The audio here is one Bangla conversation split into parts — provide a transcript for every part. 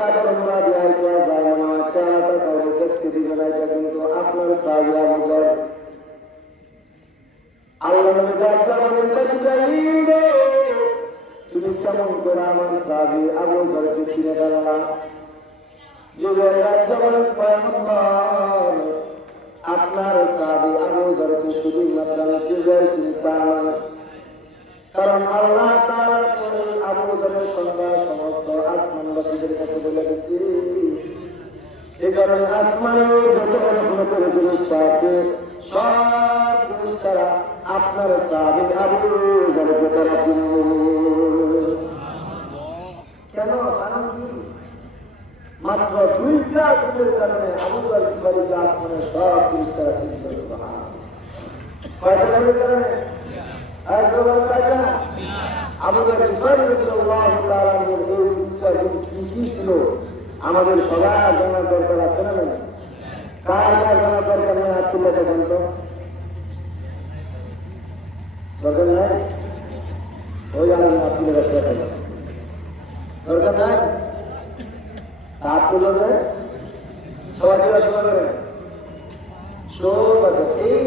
সাগর আমরা দিয়ে যায় মনে হয় চালাটা কাউকে দেখতে দিবে না, এটা কিন্তু আপনার সাহাবী আবু যর। আল্লাহ নবী ডাক্তার বলেন তুমি কেমন করে আমার সাহাবী আবু যরকে চিনে ফেললা? যুবক ডাক্তার বলেন পয়গম্বর, আপনার সাহাবী আবু যরকে শুধু মাত্র চিনি তা নয়, কারণ আল্লাহ তাআলা করে আবু যরের সংবাদ সমস্ত আসমানবাসীদের কাছে বলে গেছে। এই কারণে আসমানে যত রকমের জিনিসটা আছে সব জিনিস তারা আপনার সাহাবী আবু যরকে তারা চিনবে। কেন? কারণ কি? মাত্র 2টা গুণের কারণে আবু যর বাড়িতে আসমানে সব জিনিস তারা চিনবে। সুবহানাল্লাহ। কয়টা গুণের কারণে? আর জবাব কাটা আবু বকর রাদিয়াল্লাহু তাআলা এর এই কি ছিল আমাদের সবার জানার দরকার আছে না? কার কার জানার দরকার নেই? আত্মীয় দেখেন তো দরকার নাই? ওই আমার আত্মীয় দেখেন দরকার নাই? আত্মীয় সবাই জিজ্ঞাসা করেন সব আছে এই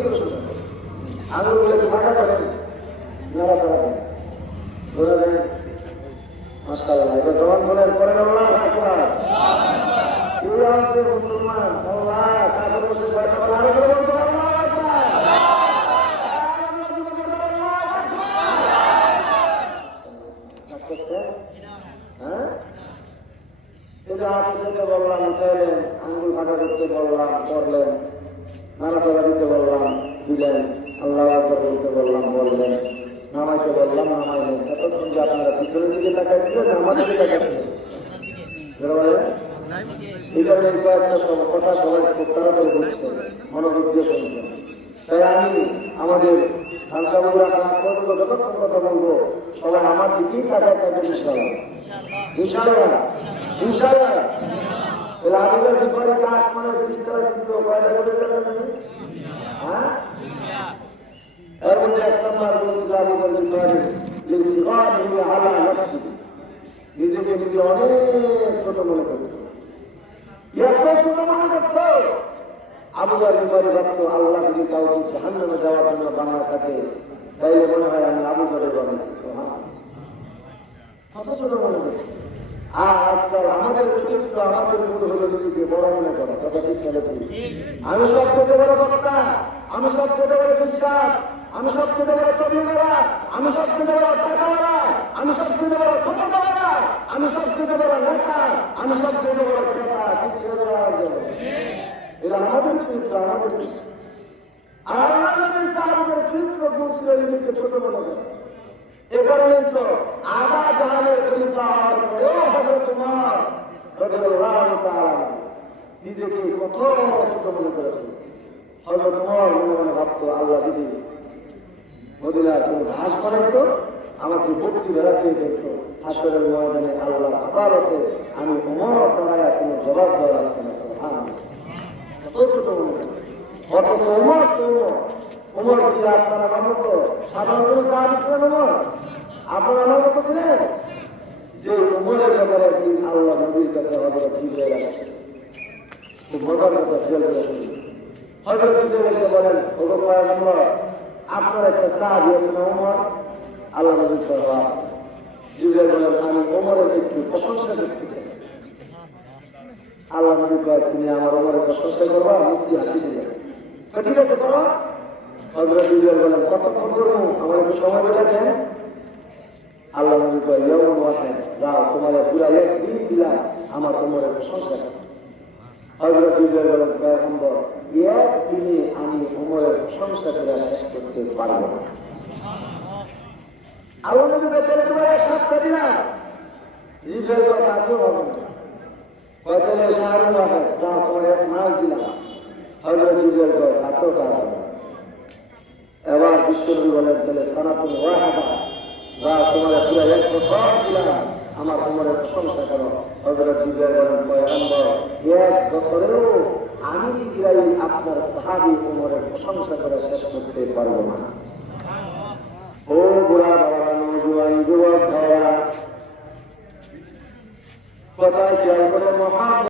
আঙুলগুলোকে ফাঁকা করেন, নাড়া করাবেন, ধরে দেন। মাশাআল্লাহ। এবার জবান বলেন করেন আল্লাহু আকবার। এই আছে মুসলমান আল্লাহ কাছে বসে বলেন আরো বলেন আল্লাহু আকবার। হ্যাঁ, এই যে আপনাদেরকে বললাম উঠাইলেন, আঙুল ফাঁকা করতে বললাম করলেন, নাড়া করা দিতে বললাম দিলেন, আল্লাহু আকবার বলতে বললাম বললেন, নামাইতে বললাম নামাইলেন। এতক্ষণ যে আপনারা পিছনের দিকে তাকাইছিলেন আমাদের দিকে তাকাইছিলেন? এই কারণে কয়েকটা কথা সবাই খুব তাড়াতাড়ি বলছে, মনোযোগ দিয়ে শুনছেন। তাই আমি আমাদের যতক্ষণ কথা বলবো সবাই আমার দিকেই তাকায় থাকবে ইনশাআল্লাহ। ইনশাআল্লাহ ইনশাআল্লাহ। আবুদের বিপরীত আসমানের পৃষ্ঠা ছিল কয়টা করে যাবেন? হ্যাঁ, এর মধ্যে এক নম্বর বলছিল আবুদের বিপরীত লিসিগানিহি আলা নাফসি, নিজেকে নিজে অনেক ছোট মনে করত। এত ছোট মনে করত আবুদের বিপরীত ভাবত আল্লাহ যদি কাউকে জাহান্নামে যাওয়ার জন্য বানা থাকে তাইলে মনে হয় আমি আবুদের বানাইছি। সুবহানাল্লাহ। কত ছোট মনে করত। আর আজকাল আমাদের চরিত্র আমাদের গুণ হলো নিজেকে বড় মনে করা। কথা ঠিক বলে ঠিক। আমি সবচেয়ে বড় বক্তা, আমি সবচেয়ে বড় বিশ্বাস, আমি সবচেয়ে বড় কবিরা, আমি সবচেয়ে বড় টাকাওয়ালা, আমি সবচেয়ে বড় ক্ষমতাওয়ালা, আমি সবচেয়ে বড় নেতা, আমি সবচেয়ে বড় ক্রেতা। ঠিক এরা আমাদের চরিত্র আমাদের। আর আল্লাহ নবীর সাহাবাদের চরিত্র গুণ ছিল নিজেকে ছোট মনে করা। এ কারণে তো আধা জাহানের খলিফা হওয়ার পরেও হযরত ওমর রাদিয়াল্লাহু তাআলা নিজেকে কত ছোট মনে করেছেন। হযরত ওমর মনে মনে ভাবতো আল্লাহ যদি মদিনার কোন ঘাস বানাইতো আমাকে বকরি বেড়াতে দেখতো হাসরের ময়দানে আল্লাহর আদালতে আমি ওমর দাঁড়ায় কোনো জবাব দেওয়া লাগছে না। সুবহানাল্লাহ। কত ছোট মনে করেন। অথচ ওমর তো ওমর কি আপনারা নামক সাধারণ সাহাবী ছিলেন? ওমর আপনারা নামক ছিলেন যে ওমরের ব্যাপারে একদিন আল্লাহ নবীর কাছে হযরত জিবরাইল আসলেন। খুব মজার কথা খেয়াল করে শুনুন। হযরত জিবরাইল এসে বলেন, ওগো পয়গম্বর, আপনার একটা সাহাবী আছে না ওমর? আল্লাহ নবীর কাছে আছে। জিবরাইল বলেন, আমি ওমরের একটু প্রশংসা করতে চাই। আল্লাহ নবী কয়, তুমি আমার ওমরের প্রশংসা করবা? মিষ্টি হাসি দিলেন। ঠিক আছে করো। হযরত জিবরাইল বলেন, কতক্ষণ করবো? আমার একটু সময় বলে দেন। আল্লাহ নবী কয়, ইয়াউম ওয়াহিদ, যাও তোমার পুরা একদিন দিলাম আমার ওমরের প্রশংসা করো। হযরত জিবরাইল বলেন, পয়গম্বর, একদিনে আমি ওমরের প্রশংসা করে শেষ করতে পারবো না। আল্লাহ নবী বেচারে তোমার এক সপ্তাহ দিলাম। জিবরাইল কয়, তাতেও হবে না। কয়দিনের শাহরুল ওয়াহিদ, যাও তোমার এক মাস দিলাম। হযরত জিবরাইল কয়, তাতেও কাজ হবে না। এবার বিশ্বনবী বলেন, তাহলে সানাতুন ওয়াহিদা, যা তোমার পুরো এক বছর দিলাম আমার ওমরের প্রশংসা করো। হযরত জিবরাইল বলেন, পয়গম্বর, এক বছরেও আমি জিবরাইল আপনার সাহাবী ওমরের প্রশংসা করে শেষ করতে পারবো না। ও বুড়া বাবা, নওজোয়ান যুবক ভাইরা, কথায় খেয়াল করে মহা